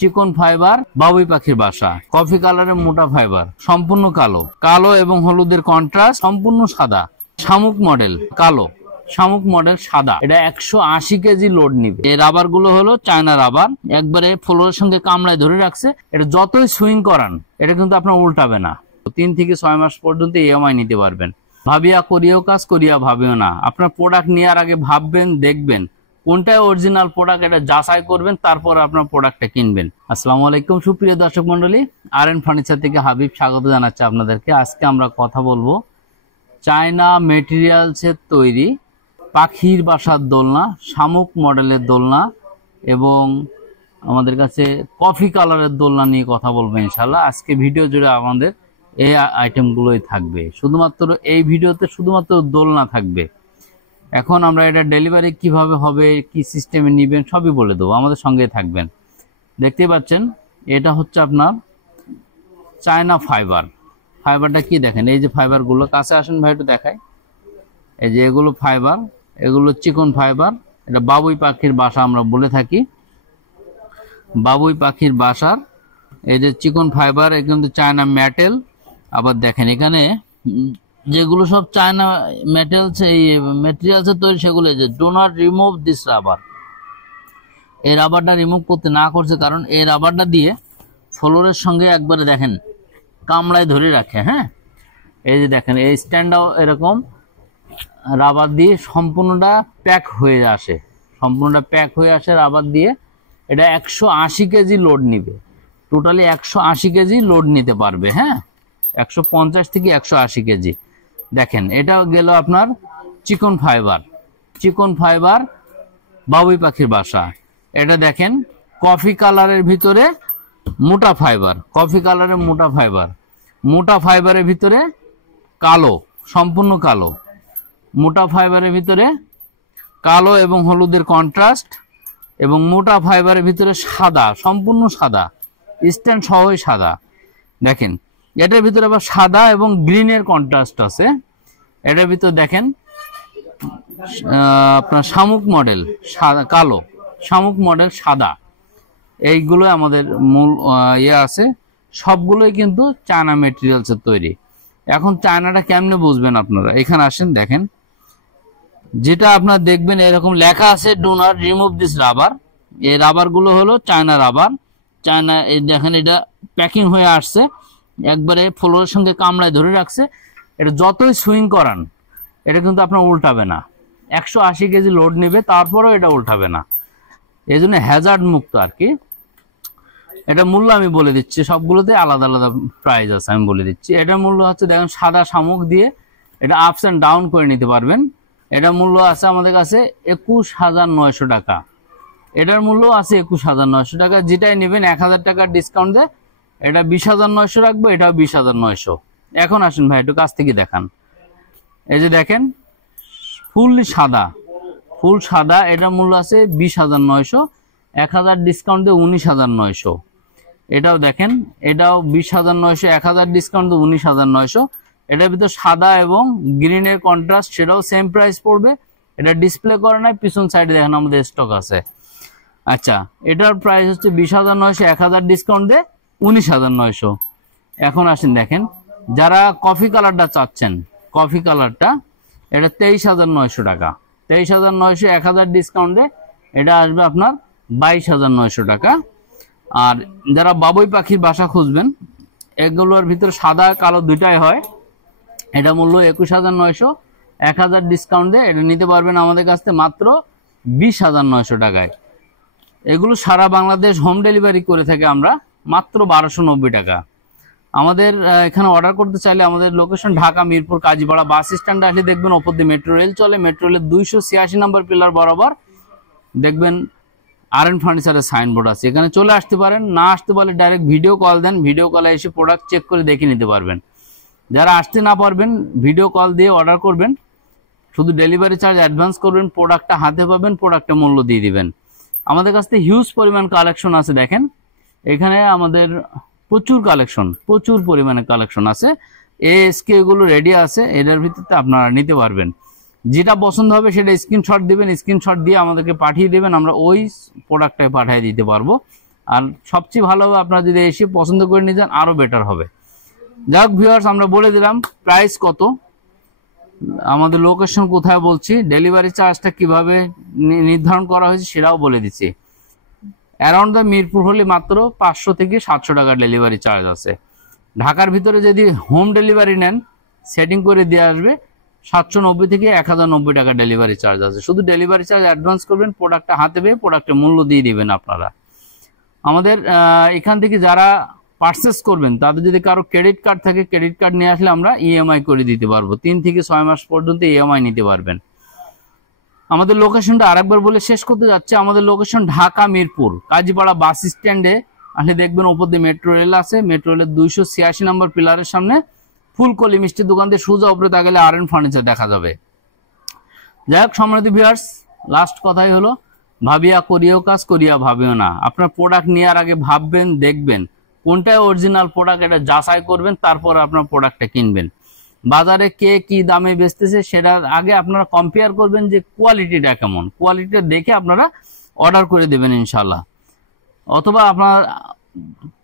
চিকন ফাইবার বাবুই পাখির বাসা, কফি কালারের মোটা ফাইবার, সম্পূর্ণ কালো, কালো এবং হলুদের কন্ট্রাস্ট, সম্পূর্ণ সাদা, শামুক মডেল কালো, শামুক মডেল সাদা। এটা 180 কেজি লোড নিবে। এই রাবার গুলো হলো চায়না রাবার, একবারে ফ্লোরের সঙ্গে কামড়ায় ধরে রাখছে। এটা যতই সুইং করান এটা কিন্তু আপনার উল্টাবে না। 3 থেকে 6 মাস পর্যন্ত ইএমআই নিতে পারবেন। ভাবিয়া করিও কাজ, করিয়া ভাবিও না। আপনার প্রোডাক্ট নেওয়ার আগে ভাববেন, দেখবেন কোনটা অরিজিনাল প্রোডাক্ট, এটা যাচাই করবেন, তারপর আপনার প্রোডাক্টটা কিনবেন। আসসালামু আলাইকুম সুপ্রিয় দর্শক মন্ডলী, আরএন ফার্নিচার থেকে হাবিব স্বাগত জানাচ্ছি আপনাদেরকে। আজকে আমরা কথা বলবো চায়না মেটেরিয়ালসের তৈরি পাখির বাসার দোলনা, শামুক মডেলের দোলনা এবং আমাদের কাছে কফি কালারের দোলনা নিয়ে কথা বলবো ইনশাল্লাহ। আজকে ভিডিও জুড়ে আমাদের এই আইটেমগুলোই থাকবে। শুধুমাত্র এই ভিডিওতে শুধুমাত্র দোলনা থাকবে। এখন আমরা এটা ডেলিভারি কিভাবে হবে, কি সিস্টেমে নেবেন সবই বলে দেবো, আমাদের সঙ্গে থাকবেন। দেখতে পাচ্ছেন এটা হচ্ছে আপনার চায়না ফাইবার। ফাইবারটা কি দেখেন, এই যে ফাইবারগুলো, কাছে আসেন ভাই একটু দেখাই। এই যে এগুলো ফাইবার, এগুলো চিকন ফাইবার। এটা বাবুই পাখির বাসা আমরা বলে থাকি। বাবুই পাখির বাসার এই যে চিকন ফাইবার, এ কিন্তু চায়না মেটেল। আবার দেখেন এখানে যেগুলো সব চায়না মেটেরিয়ালস, এই মেটেরিয়ালসের তৈরি, সেগুলো যে do not remove this rubber. এই রাবারটা রিমুভ করতে না করছে কারণ এই রাবারটা দিয়ে ফ্লোরের সঙ্গে একবারে দেখেন কামড়ায় ধরে রাখে। হ্যাঁ, এই যে দেখেন এই স্ট্যান্ডটাও এরকম রাবার দিয়ে সম্পূর্ণটা প্যাক হয়ে আসে, সম্পূর্ণটা প্যাক হয়ে আসে রাবার দিয়ে। এটা 180 কেজি লোড নিবে, টোটালি 180 কেজি লোড নিতে পারবে। হ্যাঁ, 150 থেকে 180 কেজি। দেখেন এটা গেল আপনার চিকন ফাইবার, চিকন ফাইবার বাবুই পাখির বাসা। এটা দেখেন কফি কালারের ভিতরে মোটা ফাইবার, কফি কালারের মোটা ফাইবার, মোটা ফাইবারের ভিতরে কালো, সম্পূর্ণ কালো, মোটা ফাইবারের ভিতরে কালো এবং হলুদের কন্ট্রাস্ট, এবং মোটা ফাইবারের ভিতরে সাদা, সম্পূর্ণ সাদা, স্ট্যান্ড সহই সাদা। দেখেন এটার ভিতরে আবার সাদা এবং গ্রিনের কন্ট্রাস্ট আছে। এটার ভিতরে দেখেন আপনার শামুক মডেল সাদা, কালো, শামুক মডেল সাদা। এইগুলো আমাদের মূল আছে। সবগুলোই কিন্তু চায়না মেটেরিয়ালসের তৈরি। এখন চায়নাটা কেমনে বুঝবেন আপনারা, এখানে আসেন দেখেন, যেটা আপনার দেখবেন এরকম লেখা আছে do not remove this rubber. এই রাবার গুলো হলো চায়না রাবার, চায়না। এই দেখেন এটা প্যাকিং হয়ে আসছে, একবারে ফ্লোরের সঙ্গে কামড়ায় ধরে রাখছে। এটা যতই সুইং করান এটা কিন্তু আপনার উল্টাবে না। 180 কেজি লোড নেবে, তারপরেও এটা উল্টাবে না। এই জন্য হ্যাজার্ড মুক্ত আর কি। এটা মূল্য আমি বলে দিচ্ছি, সবগুলোতে আলাদা আলাদা প্রাইস আছে, আমি বলে দিচ্ছি। এটার মূল্য হচ্ছে দেখেন সাদা শামুক দিয়ে এটা আপস অ্যান্ড ডাউন করে নিতে পারবেন। এটার মূল্য আছে আমাদের কাছে 21,900 টাকা। এটার মূল্য আছে 21,900 টাকা। যেটাই নেবেন 1,000 টাকার ডিসকাউন্ট দেয়, এটা 20,900 রাখবো, এটাও 20,900। এখন আসুন ভাই একটু কাছ থেকে দেখান। এই যে দেখেন ফুললি সাদা, ফুল সাদা। এটার মূল্য আছে 20,900, 1,000 ডিসকাউন্ট দিয়ে 19,900। এটাও দেখেন, এটাও 20,900, 1,000 ডিসকাউন্ট দিয়ে 19,900। এটার ভিতর সাদা এবং গ্রিনের কন্ট্রাস্ট, সেটাও সেম প্রাইস পড়বে। এটা ডিসপ্লে করে নাই, পিছন সাইডে দেখেন আমাদের স্টক আছে। আচ্ছা, এটার প্রাইস হচ্ছে 20,900, 1,000 ডিসকাউন্ট দিয়ে 19,900। এখন আসেন দেখেন, যারা কফি কালারটা চাচ্ছেন, কফি কালারটা এটা 23,900 টাকা। 23,900, 1,000 ডিসকাউন্ট দিয়ে এটা আসবে আপনার 22,900 টাকা। আর যারা বাবুই পাখির বাসা খুঁজবেন, এগুলোর ভিতরে সাদা কালো দুইটাই হয়। এটা মূল্য 21,900, 1,000 ডিসকাউন্ট দিয়ে এটা নিতে পারবেন আমাদের কাছ থেকে মাত্র 20,900 টাকায়। এগুলো সারা বাংলাদেশ হোম ডেলিভারি করে থাকে আমরা মাত্র 1,290 টাকা। আমাদের এখানে অর্ডার করতে চাইলে আমাদের লোকেশন ঢাকা মিরপুর কাজীপাড়া বাস স্ট্যান্ডে আসলে দেখবেন ওপর দিয়ে মেট্রো রেল চলে। মেট্রো রেলের 286 নম্বর পিলার বরাবর দেখবেন আরএন ফার্নিচারের সাইনবোর্ড আছে। এখানে চলে আসতে পারেন, না আসতে পারলে ডাইরেক্ট ভিডিও কল দেন, ভিডিও কলে এসে প্রোডাক্ট চেক করে দেখে নিতে পারবেন। যারা আসতে না পারবেন ভিডিও কল দিয়ে অর্ডার করবেন, শুধু ডেলিভারি চার্জ অ্যাডভান্স করবেন, প্রোডাক্টটা হাতে পাবেন, প্রোডাক্টের মূল্য দিয়ে দিবেন। আমাদের কাছ থেকে হিউজ পরিমাণ কালেকশন আছে। দেখেন এখানে আমাদের প্রচুর কালেকশন, প্রচুর পরিমাণে কালেকশন আছে। এসকে এগুলো রেডি আছে, এটার ভিত্তিতে আপনারা নিতে পারবেন। যেটা পছন্দ হবে সেটা স্ক্রিনশট দিবেন, স্ক্রিনশট দিয়ে আমাদেরকে পাঠিয়ে দেবেন, আমরা ওই প্রোডাক্টটাই পাঠিয়ে দিতে পারবো। আর সবচেয়ে ভালো হবে আপনারা যদি এসে পছন্দ করে নিয়ে যান, আরো বেটার হবে। যাই হোক ভিউয়ার্স, আমরা বলে দিলাম প্রাইস কত, আমাদের লোকেশন কোথায় বলছি, ডেলিভারি চার্জটা কিভাবে নির্ধারণ করা হয়েছে সেটাও বলে দিচ্ছি। অ্যারাউন্ড দ্য মিরপুর হলে মাত্র 500 থেকে 700 টাকা ডেলিভারি চার্জ আছে। ঢাকার ভিতরে যদি হোম ডেলিভারি নেন, সেটিং করে দিয়ে আসবে, 790 থেকে 1090 টাকা ডেলিভারি চার্জ আছে। শুধু ডেলিভারি চার্জ অ্যাডভান্স করবেন, প্রোডাক্টটা হাতে পেয়ে প্রোডাক্টের মূল্য দিয়ে দিবেন আপনারা। আমাদের এখান থেকে যারা পারচেস করবেন তাদের যদি কারো ক্রেডিট কার্ড থাকে, ক্রেডিট কার্ড নিয়ে আসলে আমরা ইএমআই করে দিতে পারবো, 3 থেকে 6 মাস পর্যন্ত ইএমআই নিতে পারবেন। আমাদের লোকেশনটা আরেকবার বলে শেষ করতে যাচ্ছে। আমাদের লোকেশন ঢাকা মিরপুর কাজীপাড়া বাস স্ট্যান্ডে আসলে দেখবেন ওপর দিয়ে মেট্রো রেল আছে, মেট্রো রেলের 286 নম্বর পিলারের সামনে ফুলকলি মিষ্টির দোকান দিয়ে সোজা উপরে তাকালে আর.এন ফার্নিচার দেখা যাবে। যাই হোক সম্মানিত ভিউয়ার্স, লাস্ট কথাই হলো, ভাবিয়া করিও কাজ, করিয়া ভাবিও না। আপনার প্রোডাক্ট নেওয়ার আগে ভাববেন, দেখবেন কোনটাই অরিজিনাল প্রোডাক্ট, এটা যাচাই করবেন, তারপর আপনার প্রোডাক্টটা কিনবেন। বাজারে কে কি দামে বেচতেছে সেটার আগে আপনারা কম্পেয়ার করবেন যে কোয়ালিটিটা কেমন, কোয়ালিটিটা দেখে আপনারা অর্ডার করে দেবেন ইনশাল্লাহ। অথবা আপনার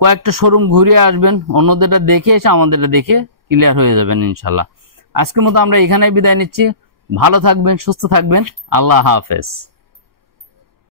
কয়েকটা শোরুম ঘুরিয়ে আসবেন, অন্যদেরটা দেখে এসে আমাদেরটা দেখে ক্লিয়ার হয়ে যাবেন ইনশাল্লাহ। আজকের মতো আমরা এখানেই বিদায় নিচ্ছি। ভালো থাকবেন, সুস্থ থাকবেন, আল্লাহ হাফেজ।